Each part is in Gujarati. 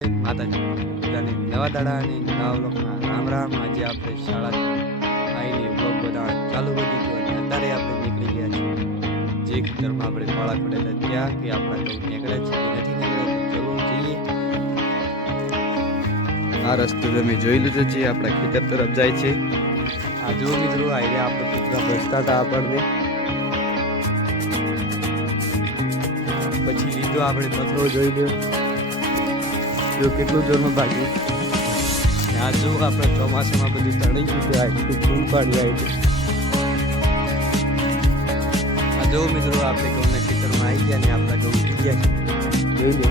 માતાજી બધાને નવા દાડા અને નવા વ્લોગમાં રામ રામ. આજે આપણે શાળાથી આવીને વ્લોગ બધા ચાલુ કરી દીધું અને અત્યારે આપણે નીકળી ગયા છીએ જે ખેતરમાં આપણે પાળા પડેલા ત્યાં કે આપણા ઘઉં નીકળે છે કે નથી નીકળે તો જરૂર જઈએ. આ રસ્તો તમે જોઈ લીધો છે, આપણા ખેતર તરફ જાય છે. આ જો મિત્રો આઈને આપણે કૂતરા ભસતા હતા આપણને, પછી લીધો આપણે પથરો જોઈ લ્યો જો કેટલું જોરમાં ભાગ્યું. આ જો આપણે ચોમાસામાં બધું તળી ગયું છે, આટલું ફૂલ પાડી આવ્યું. આ જો મિત્રો આપણે ઘઉંના ખેતરમાં આવી ગયા ને આપણા ઘઉં ઉગી ગયા છે, જોઈ લો.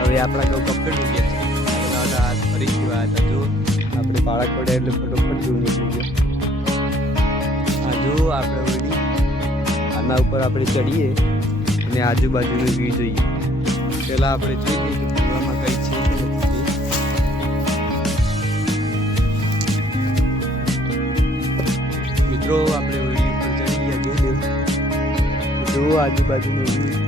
હવે આપણા ઘઉં કમ્પ્લીટ ઉગ્યા છે. આગળ હતા ફરીથી વાત જો આપણે પાળક પડ્યા એટલે ફટોફટ ઘઉં નીકળી ગયો. આ જો આપણે વળી આના ઉપર આપણે ચડીએ અને આજુબાજુનો વ્યૂ જોઈએ. પેલા આપણે જોઈ લઈએ કે પૂર્વમાં કઈ છે કે નથી. મિત્રો આપણે ઓળી ઉપર ચડી ગયા, જોઈ લો જો આજુબાજુનો વ્યૂ.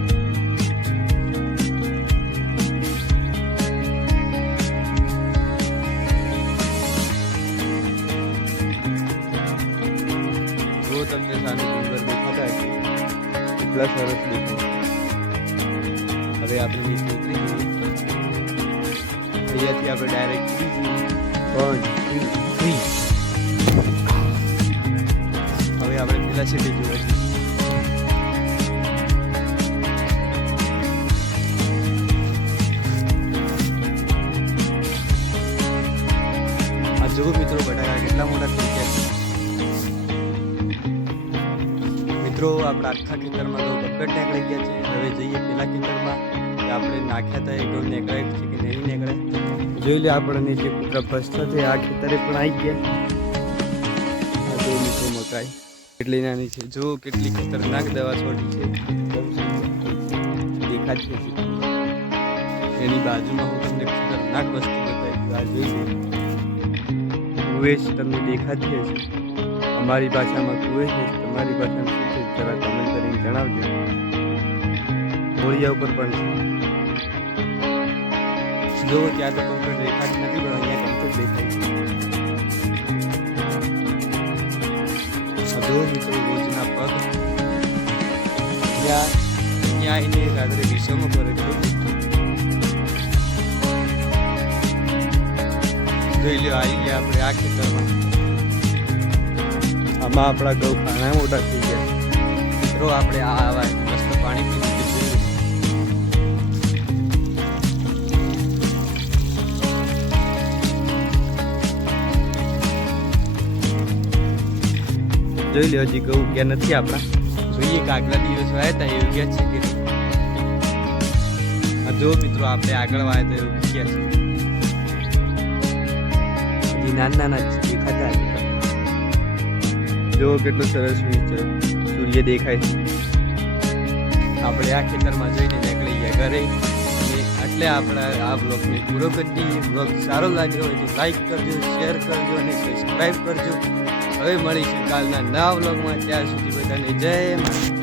જો તમને સામે ડુંગર દેખાતા હશે કેટલા સરસ દેખાય. હવે આપણે નીચે ઉતરી જઈએ, અહીંયાથી આપણે ડાયરેક્ટ 1 2 3. હવે આપણે પેલા સીટે જોવા છીએ. આ જો મિત્રો બટાકા કેટલા મોટા થઈ ગયા છે. મિત્રો આપણા આખા ખેતરમાં તો કમ્પ્લીટ નીકળી ગયા છે. હવે જઈએ પેલા ખેતરમાં કે આપણે નાખ્યા હતા એ ઘઉં નીકળે છે કે નહીં નીકળે. જોઈ લે આપણને જે કૂતરા ભસતા છે આ ખેતરે પણ આવી ગયા. આ જો મિત્રો મકાઈ કેટલી નાની છે, જો કેટલી ખતરનાક દવા છોડી છે, દેખાતી છે. એની બાજુમાં હું તમને ખતરનાક વસ્તુ બતાવી. આ જોઈ લે કુવેશ તમને દેખાતી હશે. અમારી ભાષામાં કુવેશ છે, તમારી ભાષામાં શું છે જરા કમેન્ટ કરીને જણાવજો. હોળિયા ઉપર પણ છે જો ત્યાં તો કમ્પ્લીટ દેખાતી નથી પણ અહીંયા કમ્પ્લીટ દેખાય છે. જો મિત્રો રોજના પગ ત્યાં આવીને રાત્રે વિષમો કરે છે. જોઈ લો આવી ગયા આપણે આ ખેતરમાં. આમાં આપણા ઘઉં ઘણા મોટા થઈ ગયા. મિત્રો આપણે આ આવા મસ્ત પાણી પીવું જોઈ લો. હજી ઘઉં ઉગ્યા નથી આપણા. જોઈએ કે આગલા દિવસ વાયા હતા એ ઉગ્યા છે કે નહીં. આ જો મિત્રો આપણે આગળ વાયા હતા એ ઉગ્યા છે. હજી નાના નાના દેખાતા જો કેટલું સરસ સૂર્ય દેખાય છે. આપણે આ ખેતરમાં જોઈને નીકળી ગયા ઘરે. અને એટલે આપણે આ બ્લોગને પૂરો કરી દઈએ. બ્લોગ સારો લાગ્યો હોય તો લાઈક કરજો, શેર કરજો અને સબસ્ક્રાઈબ કરજો. હવે મળીશું કાલના નવા વ્લોગમાં. ત્યાં સુધી બધાને જય માતા.